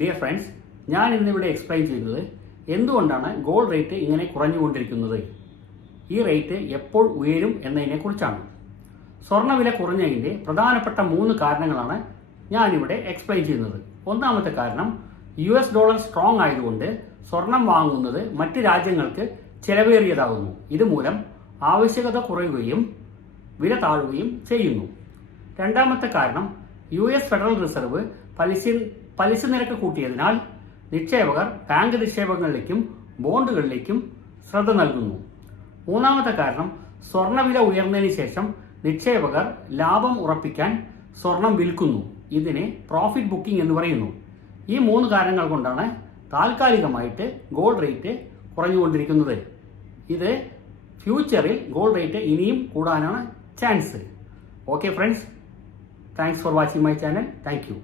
Dear friends, ഞാൻ ഇന്നിവിടെ explain ചെയ്യുന്നത് എന്തുകൊണ്ടാണ് ഗോൾഡ് റേറ്റ് ഇങ്ങനെ കുറഞ്ഞുകൊണ്ടിരിക്കുന്നത്. ഈ റേറ്റ് എപ്പോൾ ഉയരും എന്നതിനെക്കുറിച്ചാണ്. സ്വർണ്ണവില കുറഞ്ഞതിൻ്റെ പ്രധാനപ്പെട്ട 3 കാരണങ്ങളാണ് ഞാനിവിടെ എക്സ്പ്ലെയിൻ ചെയ്യുന്നത്. ഒന്നാമത്തെ കാരണം, US ഡോളർ സ്ട്രോങ് ആയതുകൊണ്ട് സ്വർണം വാങ്ങുന്നത് മറ്റ് രാജ്യങ്ങൾക്ക് ചെലവേറിയതാകുന്നു. ഇതുമൂലം ആവശ്യകത കുറയുകയും വില താഴുകയും ചെയ്യുന്നു. രണ്ടാമത്തെ കാരണം, US ഫെഡറൽ റിസർവ് പലിശ നിരക്ക് കൂട്ടിയതിനാൽ നിക്ഷേപകർ ബാങ്ക് നിക്ഷേപങ്ങളിലേക്കും ബോണ്ടുകളിലേക്കും ശ്രദ്ധ നൽകുന്നു. മൂന്നാമത്തെ കാരണം, സ്വർണ്ണവില ഉയർന്നതിന് ശേഷം നിക്ഷേപകർ ലാഭം ഉറപ്പിക്കാൻ സ്വർണം വിൽക്കുന്നു. ഇതിനെ പ്രോഫിറ്റ് ബുക്കിംഗ് എന്ന് പറയുന്നു. ഈ 3 കാരണങ്ങൾ കൊണ്ടാണ് താൽക്കാലികമായിട്ട് ഗോൾഡ് റേറ്റ് കുറഞ്ഞുകൊണ്ടിരിക്കുന്നത്. ഇത് ഫ്യൂച്ചറിൽ ഗോൾഡ് റേറ്റ് ഇനിയും കൂടാനാണ് chance. Okay friends, thanks for watching my channel. Thank U.